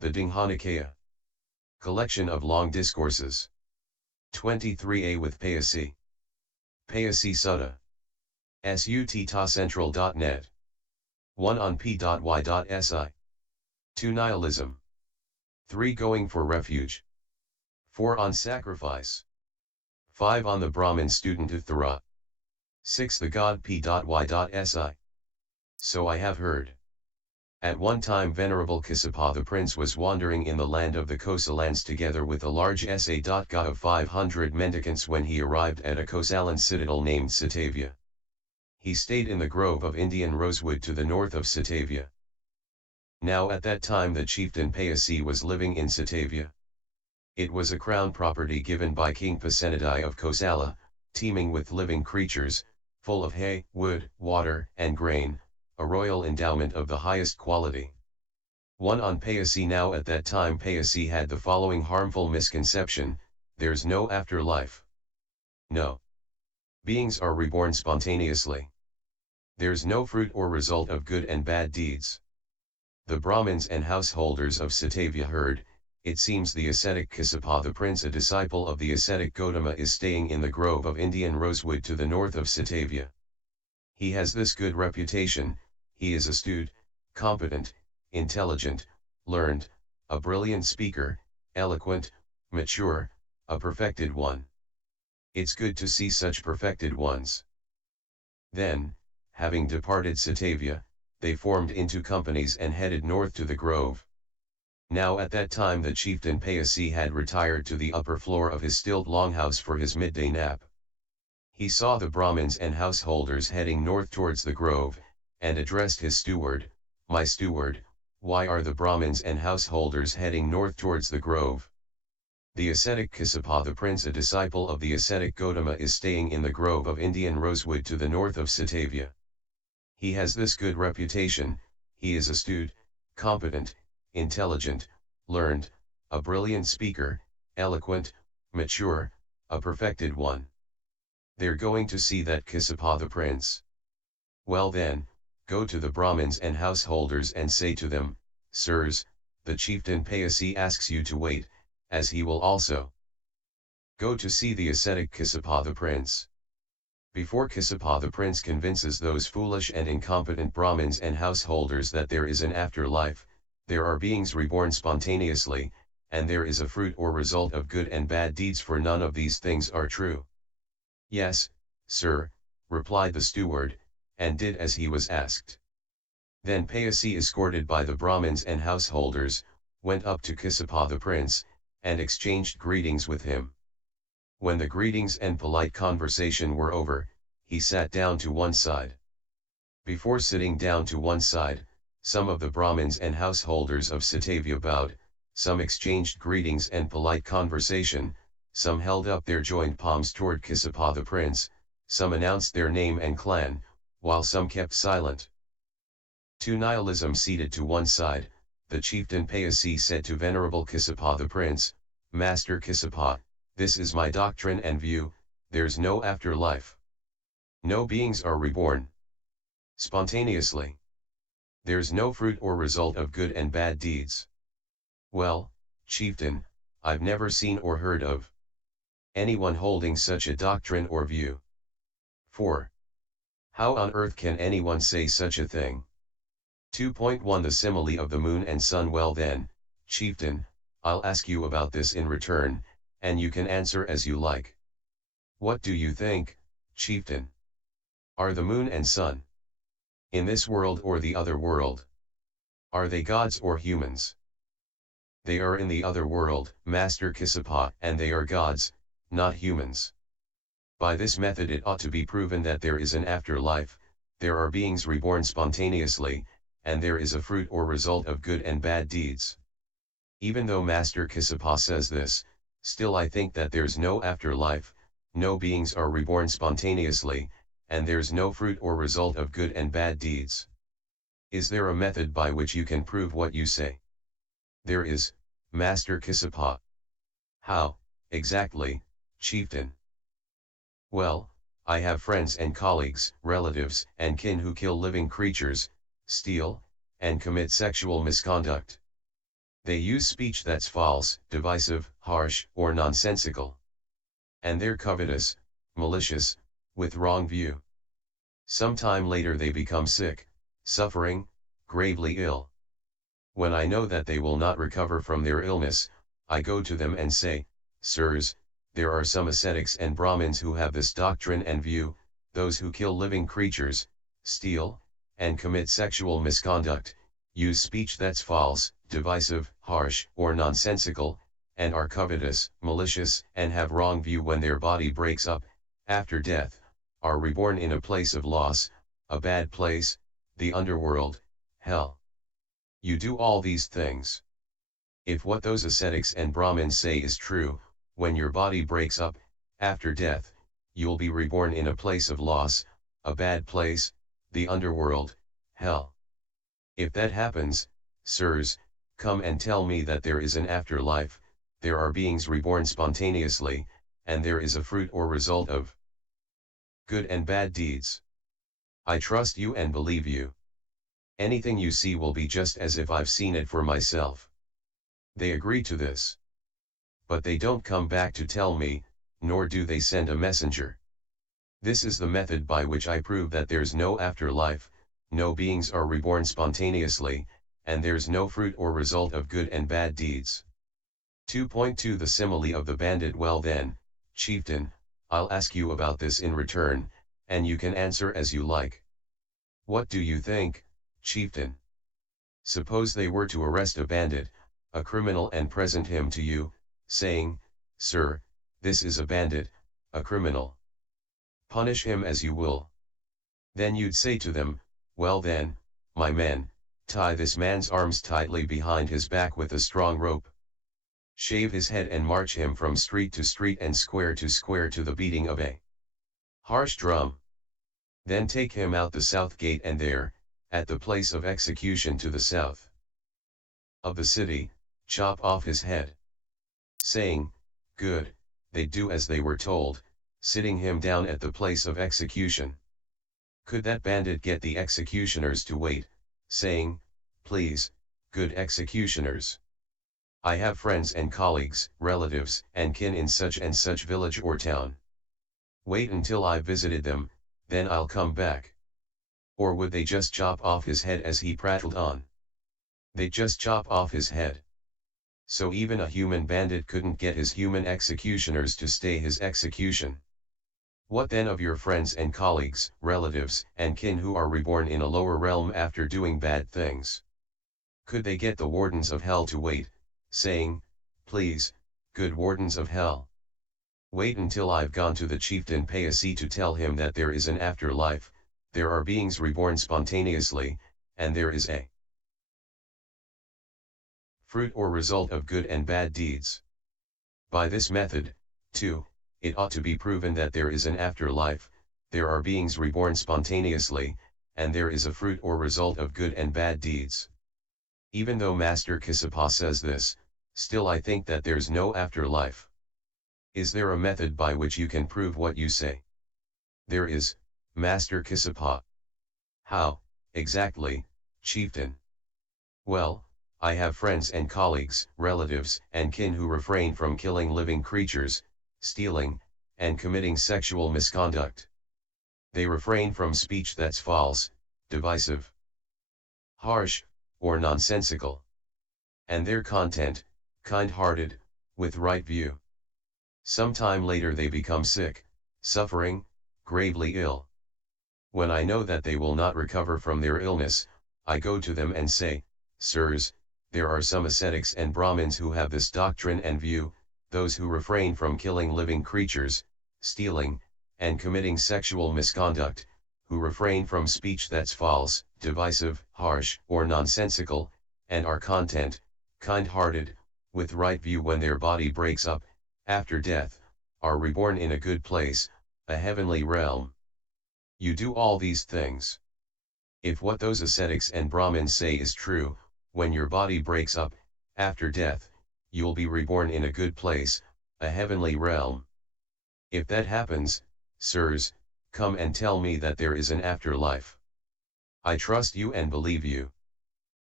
The Digha Nikaya. Collection of Long Discourses. 23a with Payasi. Payasi Sutta. Suttacentral.net. 1 on p.y.si. 2 Nihilism. 3 Going for refuge. 4 on sacrifice. 5 on the Brahmin student Uttara. 6 the God p.y.si. So I have heard. At one time Venerable Kassapa the prince was wandering in the land of the Kosalans together with a large sa.ga of 500 mendicants when he arrived at a Kosalan citadel named Satavia. He stayed in the grove of Indian rosewood to the north of Satavia. Now at that time the chieftain Payasi was living in Satavia. It was a crown property given by King Pasenadi of Kosala, teeming with living creatures, full of hay, wood, water, and grain, a royal endowment of the highest quality. 1 on Payasi. Now at that time Payasi had the following harmful misconception: there's no afterlife. No. Beings are reborn spontaneously. There's no fruit or result of good and bad deeds. The Brahmins and householders of Satavia heard, it seems the ascetic Kassapa the prince, a disciple of the ascetic Gotama, is staying in the grove of Indian rosewood to the north of Satavia. He has this good reputation: he is astute, competent, intelligent, learned, a brilliant speaker, eloquent, mature, a perfected one. It's good to see such perfected ones. Then, having departed Satavia, they formed into companies and headed north to the grove. Now at that time the chieftain Payasi had retired to the upper floor of his stilt longhouse for his midday nap. He saw the Brahmins and householders heading north towards the grove, and addressed his steward, "My steward, why are the Brahmins and householders heading north towards the grove?" The ascetic Kassapa the prince, a disciple of the ascetic Gotama, is staying in the grove of Indian rosewood to the north of Satavia. He has this good reputation: he is astute, competent, intelligent, learned, a brilliant speaker, eloquent, mature, a perfected one. They're going to see that Kassapa the prince. Well then, go to the Brahmins and householders and say to them, "Sirs, the chieftain Payasi asks you to wait, as he will also go to see the ascetic Kassapa the prince." Before Kassapa the prince convinces those foolish and incompetent Brahmins and householders that there is an afterlife, there are beings reborn spontaneously, and there is a fruit or result of good and bad deeds, for none of these things are true. "Yes, sir," replied the steward, and did as he was asked. Then Payasi, escorted by the Brahmins and householders, went up to Kassapa the prince, and exchanged greetings with him. When the greetings and polite conversation were over, he sat down to one side. Before sitting down to one side, some of the Brahmins and householders of Satavia bowed, some exchanged greetings and polite conversation, some held up their joined palms toward Kassapa the prince, some announced their name and clan, while some kept silent. 2 Nihilism. Seated to one side, the chieftain Payasi said to Venerable Kassapa the prince, "Master Kassapa, this is my doctrine and view: there's no afterlife. No beings are reborn spontaneously. There's no fruit or result of good and bad deeds." "Well, chieftain, I've never seen or heard of anyone holding such a doctrine or view." 4. How on earth can anyone say such a thing? 2.1 The simile of the moon and sun. Well then, chieftain, I'll ask you about this in return, and you can answer as you like. What do you think, chieftain? Are the moon and sun in this world or the other world? Are they gods or humans? They are in the other world, Master Kassapa, and they are gods, not humans. By this method it ought to be proven that there is an afterlife, there are beings reborn spontaneously, and there is a fruit or result of good and bad deeds. Even though Master Kassapa says this, still I think that there's no afterlife, no beings are reborn spontaneously, and there's no fruit or result of good and bad deeds. Is there a method by which you can prove what you say? There is, Master Kassapa. How, exactly, chieftain? Well, I have friends and colleagues, relatives and kin who kill living creatures, steal, and commit sexual misconduct. They use speech that's false, divisive, harsh, or nonsensical. And they're covetous, malicious, with wrong view. Sometime later they become sick, suffering, gravely ill. When I know that they will not recover from their illness, I go to them and say, Sirs, there are some ascetics and Brahmins who have this doctrine and view, those who kill living creatures, steal, and commit sexual misconduct, use speech that's false, divisive, harsh, or nonsensical, and are covetous, malicious, and have wrong view when their body breaks up, after death, are reborn in a place of loss, a bad place, the underworld, hell. You do all these things. If what those ascetics and Brahmins say is true, when your body breaks up, after death, you'll be reborn in a place of loss, a bad place, the underworld, hell. If that happens, sirs, come and tell me that there is an afterlife, there are beings reborn spontaneously, and there is a fruit or result of good and bad deeds. I trust you and believe you. Anything you see will be just as if I've seen it for myself. They agree to this. But they don't come back to tell me, nor do they send a messenger. This is the method by which I prove that there's no afterlife, no beings are reborn spontaneously, and there's no fruit or result of good and bad deeds. 2.2 The simile of the bandit. Well then, chieftain, I'll ask you about this in return, and you can answer as you like. What do you think, chieftain? Suppose they were to arrest a bandit, a criminal, and present him to you, saying, Sir, this is a bandit, a criminal. Punish him as you will. Then you'd say to them, well then, my men, tie this man's arms tightly behind his back with a strong rope. Shave his head and march him from street to street and square to square to the beating of a harsh drum. Then take him out the south gate, and there, at the place of execution to the south of the city, chop off his head. Saying, good, they do as they were told, sitting him down at the place of execution. Could that bandit get the executioners to wait, saying, please, good executioners, I have friends and colleagues, relatives, and kin in such and such village or town. Wait until I've visited them, then I'll come back. Or would they just chop off his head as he prattled on? They just chop off his head. So even a human bandit couldn't get his human executioners to stay his execution. What then of your friends and colleagues, relatives, and kin who are reborn in a lower realm after doing bad things? Could they get the wardens of hell to wait, saying, please, good wardens of hell, wait until I've gone to the chieftain Payasi to tell him that there is an afterlife, there are beings reborn spontaneously, and there is a fruit or result of good and bad deeds. By this method, too, it ought to be proven that there is an afterlife, there are beings reborn spontaneously, and there is a fruit or result of good and bad deeds. Even though Master Kassapa says this, still I think that there's no afterlife. Is there a method by which you can prove what you say? There is, Master Kassapa. How, exactly, chieftain? Well, I have friends and colleagues, relatives, and kin who refrain from killing living creatures, stealing, and committing sexual misconduct. They refrain from speech that's false, divisive, harsh, or nonsensical. And their content, kind-hearted, with right view. Sometime later they become sick, suffering, gravely ill. When I know that they will not recover from their illness, I go to them and say, sirs, there are some ascetics and Brahmins who have this doctrine and view, those who refrain from killing living creatures, stealing, and committing sexual misconduct, who refrain from speech that's false, divisive, harsh, or nonsensical, and are content, kind-hearted, with right view when their body breaks up, after death, are reborn in a good place, a heavenly realm. You do all these things. If what those ascetics and Brahmins say is true, when your body breaks up, after death, you'll be reborn in a good place, a heavenly realm. If that happens, sirs, come and tell me that there is an afterlife. I trust you and believe you.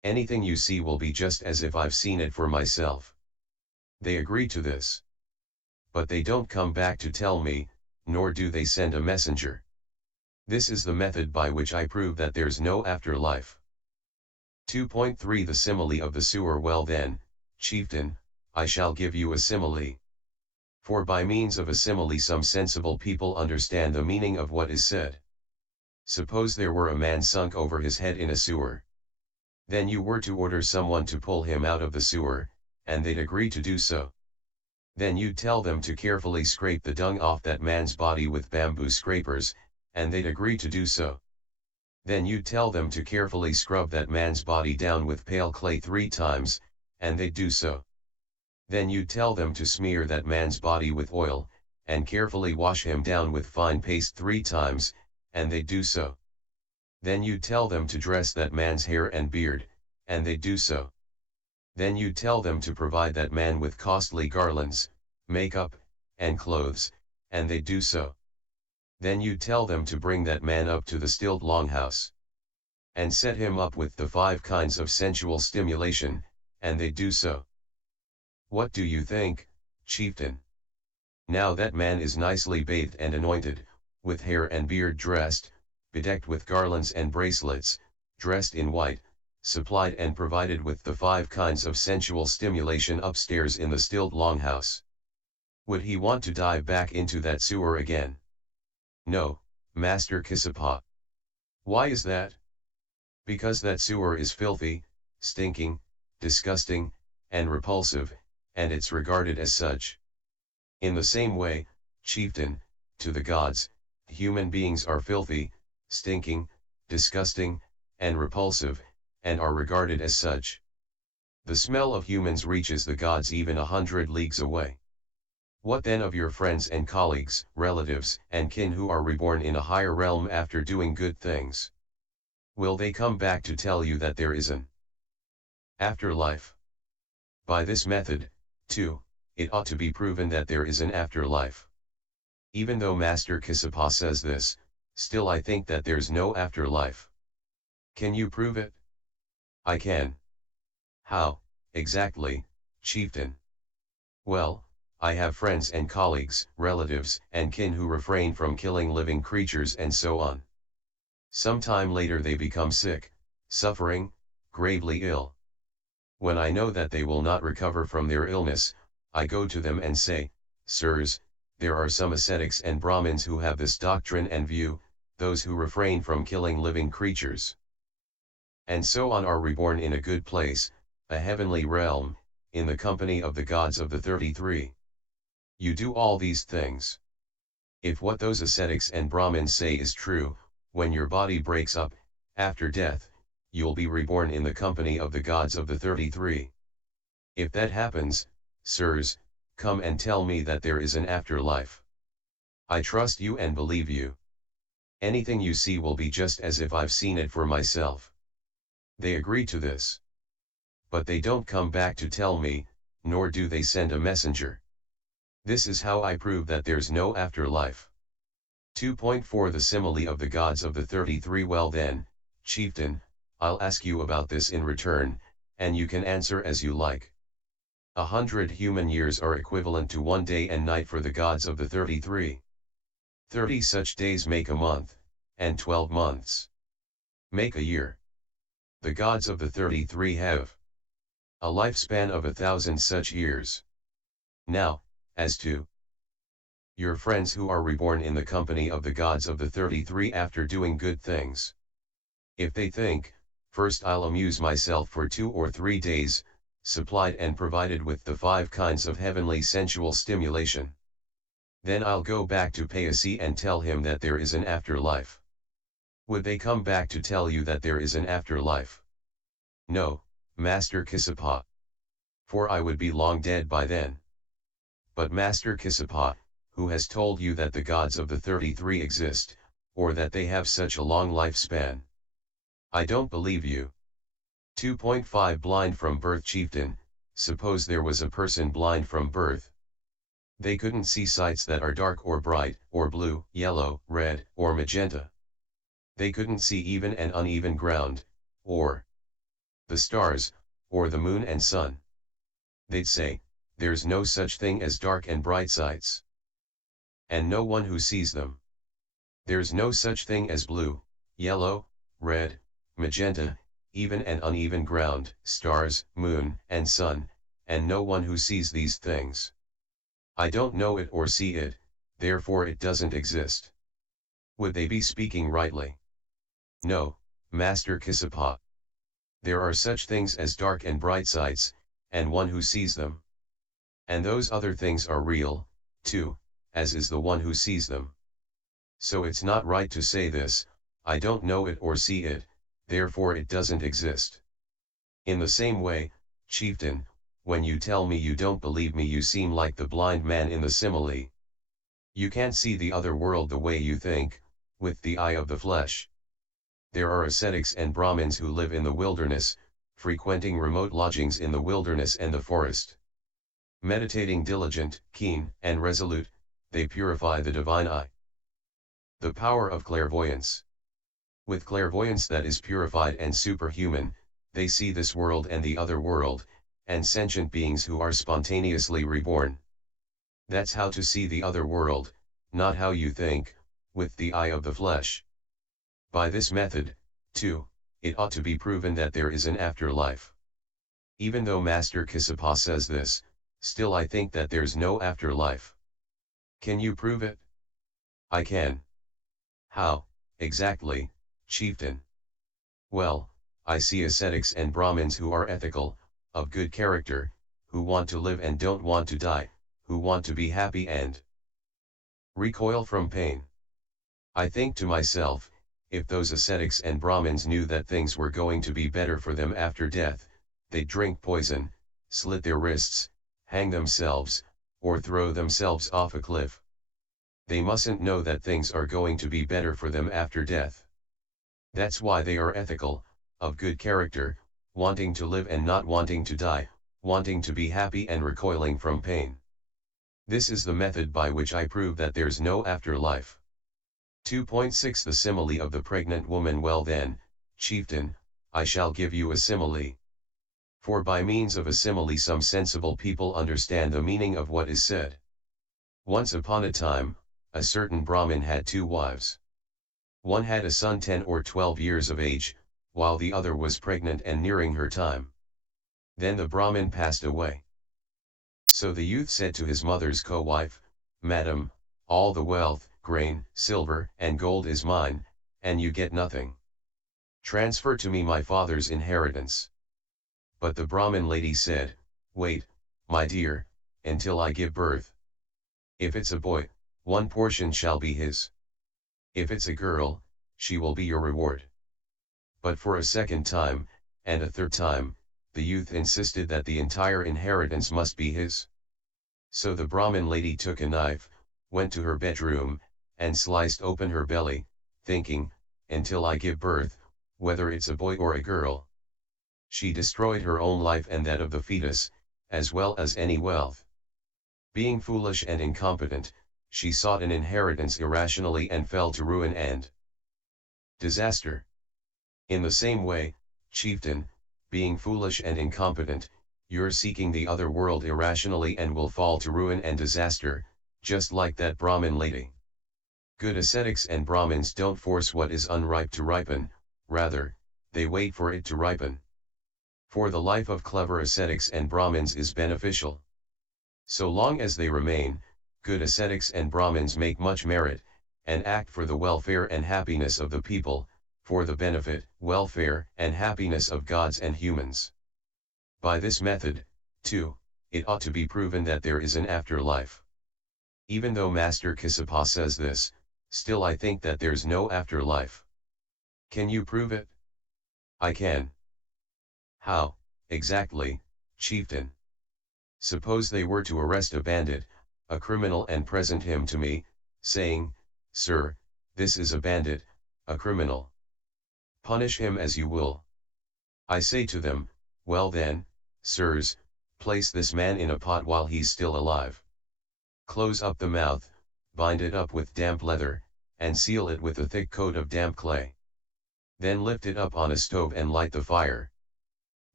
Anything you see will be just as if I've seen it for myself. They agree to this. But they don't come back to tell me, nor do they send a messenger. This is the method by which I prove that there's no afterlife. 2.3 The simile of the sewer. Well then, chieftain, I shall give you a simile. For by means of a simile some sensible people understand the meaning of what is said. Suppose there were a man sunk over his head in a sewer. Then you were to order someone to pull him out of the sewer, and they'd agree to do so. Then you'd tell them to carefully scrape the dung off that man's body with bamboo scrapers, and they'd agree to do so. Then you'd tell them to carefully scrub that man's body down with pale clay 3 times, and they'd do so. Then you'd tell them to smear that man's body with oil, and carefully wash him down with fine paste 3 times, and they'd do so. Then you'd tell them to dress that man's hair and beard, and they'd do so. Then you'd tell them to provide that man with costly garlands, makeup, and clothes, and they'd do so. Then you'd tell them to bring that man up to the stilt longhouse, and set him up with the 5 kinds of sensual stimulation, and they'd do so. What do you think, chieftain? Now that man is nicely bathed and anointed, with hair and beard dressed, bedecked with garlands and bracelets, dressed in white, supplied and provided with the 5 kinds of sensual stimulation upstairs in the stilt longhouse. Would he want to dive back into that sewer again? No, Master Kassapa. Why is that? Because that sewer is filthy, stinking, disgusting, and repulsive, and it's regarded as such. In the same way, chieftain, to the gods, human beings are filthy, stinking, disgusting, and repulsive, and are regarded as such. The smell of humans reaches the gods even 100 leagues away. What then of your friends and colleagues, relatives, and kin who are reborn in a higher realm after doing good things? Will they come back to tell you that there is an afterlife? By this method, too, it ought to be proven that there is an afterlife. Even though Master Kassapa says this, still I think that there's no afterlife. Can you prove it? I can. How, exactly, chieftain? Well, I have friends and colleagues, relatives, and kin who refrain from killing living creatures and so on. Some time later they become sick, suffering, gravely ill. When I know that they will not recover from their illness, I go to them and say, Sirs, there are some ascetics and Brahmins who have this doctrine and view, those who refrain from killing living creatures and so on are reborn in a good place, a heavenly realm, in the company of the gods of the 33. You do all these things. If what those ascetics and Brahmins say is true, when your body breaks up, after death, you'll be reborn in the company of the gods of the 33. If that happens, sirs, come and tell me that there is an afterlife. I trust you and believe you. Anything you see will be just as if I've seen it for myself. They agree to this. But they don't come back to tell me, nor do they send a messenger. This is how I prove that there's no afterlife. 2.4 The simile of the gods of the 33. Well then, chieftain, I'll ask you about this in return, and you can answer as you like. 100 human years are equivalent to 1 day and night for the gods of the 33. 30 such days make a month, and 12 months make a year. The gods of the 33 have a lifespan of 1,000 such years. Now, as to your friends who are reborn in the company of the gods of the 33 after doing good things. If they think, first I'll amuse myself for 2 or 3 days, supplied and provided with the 5 kinds of heavenly sensual stimulation. Then I'll go back to Payasi and tell him that there is an afterlife. Would they come back to tell you that there is an afterlife? No, Master Kassapa. For I would be long dead by then. But Master Kassapa, who has told you that the gods of the 33 exist, or that they have such a long lifespan? I don't believe you. 2.5 Blind from birth. Chieftain, suppose there was a person blind from birth. They couldn't see sights that are dark or bright, or blue, yellow, red, or magenta. They couldn't see even and uneven ground, or The stars, or the moon and sun. They'd say, there's no such thing as dark and bright sights. And no one who sees them. There's no such thing as blue, yellow, red, magenta, even and uneven ground, stars, moon, and sun, and no one who sees these things. I don't know it or see it, therefore it doesn't exist. Would they be speaking rightly? No, Master Kassapa. There are such things as dark and bright sights, and one who sees them. And those other things are real, too, as is the one who sees them. So it's not right to say this, I don't know it or see it, therefore it doesn't exist. In the same way, chieftain, when you tell me you don't believe me, you seem like the blind man in the simile. You can't see the other world the way you think, with the eye of the flesh. There are ascetics and Brahmins who live in the wilderness, frequenting remote lodgings in the wilderness and the forest. Meditating diligent, keen, and resolute, they purify the divine eye. The power of clairvoyance. With clairvoyance that is purified and superhuman, they see this world and the other world, and sentient beings who are spontaneously reborn. That's how to see the other world, not how you think, with the eye of the flesh. By this method, too, it ought to be proven that there is an afterlife. Even though Master Kassapa says this, still I think that there's no afterlife. Can you prove it? I can. How, exactly, chieftain? Well, I see ascetics and Brahmins who are ethical, of good character, who want to live and don't want to die, who want to be happy and recoil from pain. I think to myself, if those ascetics and Brahmins knew that things were going to be better for them after death, they'd drink poison, slit their wrists, hang themselves, or throw themselves off a cliff. They mustn't know that things are going to be better for them after death. That's why they are ethical, of good character, wanting to live and not wanting to die, wanting to be happy and recoiling from pain. This is the method by which I prove that there's no afterlife. 2.6 The simile of the pregnant woman. Well then, chieftain, I shall give you a simile. For by means of a simile some sensible people understand the meaning of what is said. Once upon a time, a certain Brahmin had 2 wives. One had a son 10 or 12 years of age, while the other was pregnant and nearing her time. Then the Brahmin passed away. So the youth said to his mother's co-wife, Madam, all the wealth, grain, silver, and gold is mine, and you get nothing. Transfer to me my father's inheritance. But the Brahmin lady said, Wait, my dear, until I give birth. If it's a boy, 1 portion shall be his. If it's a girl, she will be your reward. But for a second time, and a third time, the youth insisted that the entire inheritance must be his. So the Brahmin lady took a knife, went to her bedroom, and sliced open her belly, thinking, until I give birth, whether it's a boy or a girl. She destroyed her own life and that of the fetus, as well as any wealth. Being foolish and incompetent, she sought an inheritance irrationally and fell to ruin and disaster. In the same way, chieftain, being foolish and incompetent, you're seeking the other world irrationally and will fall to ruin and disaster, just like that Brahmin lady. Good ascetics and Brahmins don't force what is unripe to ripen, rather, they wait for it to ripen. For the life of clever ascetics and Brahmins is beneficial. So long as they remain, good ascetics and Brahmins make much merit, and act for the welfare and happiness of the people, for the benefit, welfare, and happiness of gods and humans. By this method, too, it ought to be proven that there is an afterlife. Even though Master Kassapa says this, still I think that there's no afterlife. Can you prove it? I can. How, exactly, chieftain? Suppose they were to arrest a bandit, a criminal, and present him to me, saying, Sir, this is a bandit, a criminal. Punish him as you will. I say to them, well then, sirs, place this man in a pot while he's still alive. Close up the mouth, bind it up with damp leather, and seal it with a thick coat of damp clay. Then lift it up on a stove and light the fire.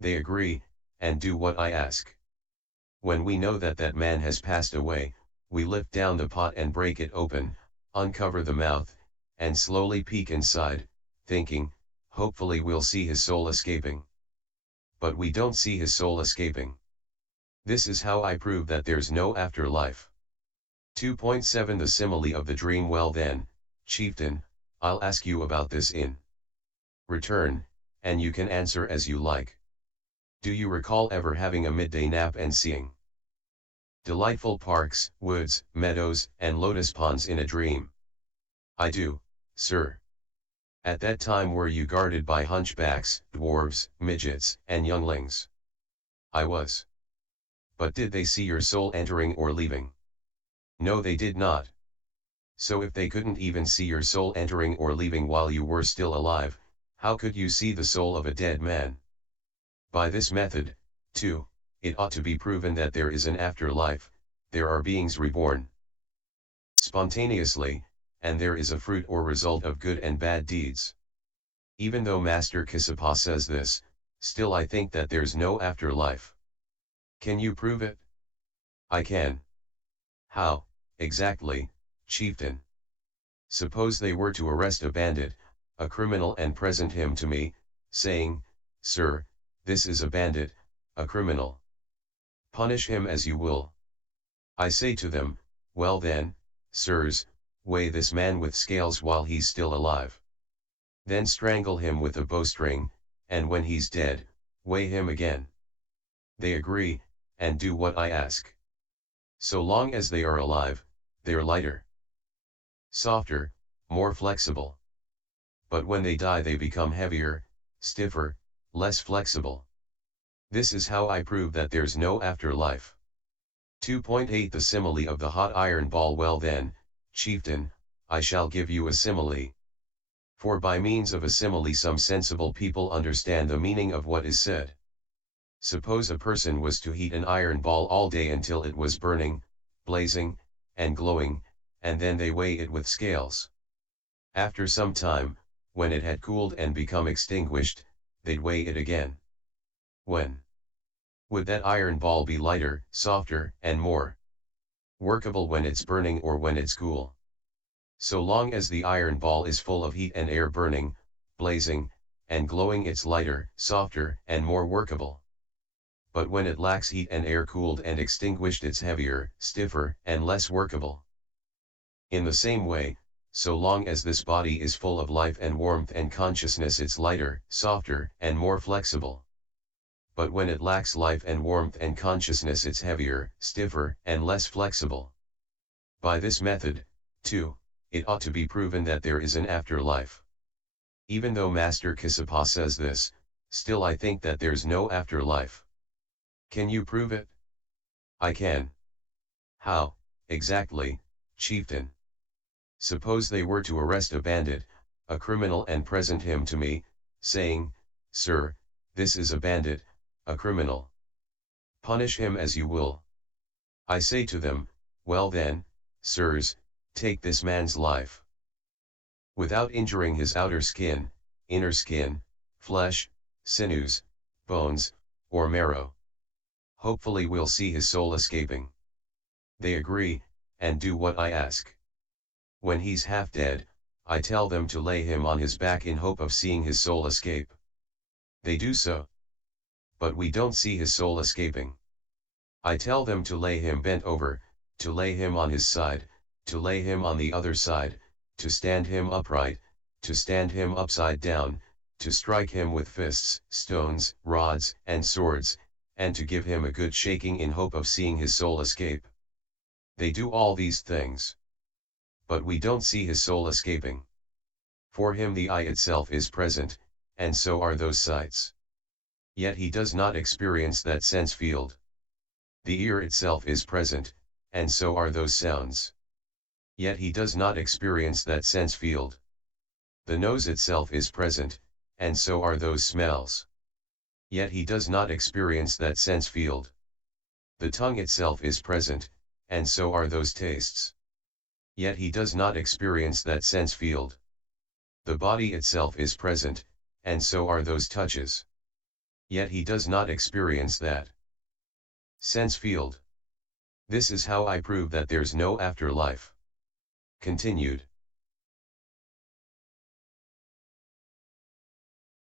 They agree, and do what I ask. When we know that that man has passed away, we lift down the pot and break it open, uncover the mouth, and slowly peek inside, thinking, hopefully we'll see his soul escaping. But we don't see his soul escaping. This is how I prove that there's no afterlife. 2.7 The simile of the dream. Well then, chieftain, I'll ask you about this in return, and you can answer as you like. Do you recall ever having a midday nap and seeing delightful parks, woods, meadows, and lotus ponds in a dream? I do, sir. At that time were you guarded by hunchbacks, dwarves, midgets, and younglings? I was. But did they see your soul entering or leaving? No, they did not. So if they couldn't even see your soul entering or leaving while you were still alive, how could you see the soul of a dead man? By this method, too, it ought to be proven that there is an afterlife, there are beings reborn spontaneously, and there is a fruit or result of good and bad deeds. Even though Master Kassapa says this, still I think that there's no afterlife. Can you prove it? I can. How, exactly, chieftain? Suppose they were to arrest a bandit, a criminal, and present him to me, saying, Sir, this is a bandit, a criminal. Punish him as you will. I say to them, well then, sirs, weigh this man with scales while he's still alive. Then strangle him with a bowstring, and when he's dead, weigh him again. They agree, and do what I ask. So long as they are alive, they're lighter, softer, more flexible. But when they die they become heavier, stiffer, less flexible. This is how I prove that there's no afterlife. 2.8 The simile of the hot iron ball. Well then, chieftain, I shall give you a simile. For by means of a simile some sensible people understand the meaning of what is said. Suppose a person was to heat an iron ball all day until it was burning, blazing, and glowing, and then they weigh it with scales. After some time, when it had cooled and become extinguished, they'd weigh it again. When would that iron ball be lighter, softer, and more workable, when it's burning or when it's cool? So long as the iron ball is full of heat and air, burning, blazing, and glowing, it's lighter, softer, and more workable. But when it lacks heat and air, cooled and extinguished, it's heavier, stiffer, and less workable. In the same way, so long as this body is full of life and warmth and consciousness, it's lighter, softer, and more flexible. But when it lacks life and warmth and consciousness, it's heavier, stiffer, and less flexible. By this method, too, it ought to be proven that there is an afterlife. Even though Master Kassapa says this, still I think that there's no afterlife. Can you prove it? I can. How, exactly, chieftain? Suppose they were to arrest a bandit, a criminal, and present him to me, saying, Sir, this is a bandit, a criminal. Punish him as you will. I say to them, well then, sirs, take this man's life. Without injuring his outer skin, inner skin, flesh, sinews, bones, or marrow. Hopefully we'll see his soul escaping. They agree, and do what I ask. When he's half dead, I tell them to lay him on his back in hope of seeing his soul escape. They do so. But we don't see his soul escaping. I tell them to lay him bent over, to lay him on his side, to lay him on the other side, to stand him upright, to stand him upside down, to strike him with fists, stones, rods, and swords, and to give him a good shaking in hope of seeing his soul escape. They do all these things. But we don't see his soul escaping. For him the eye itself is present, and so are those sights. Yet he does not experience that sense field. The ear itself is present, and so are those sounds. Yet he does not experience that sense field. The nose itself is present, and so are those smells. Yet he does not experience that sense field. The tongue itself is present, and so are those tastes. Yet he does not experience that sense field. The body itself is present, and so are those touches. yet he does not experience that sense field. This is how I prove that there's no afterlife. Continued.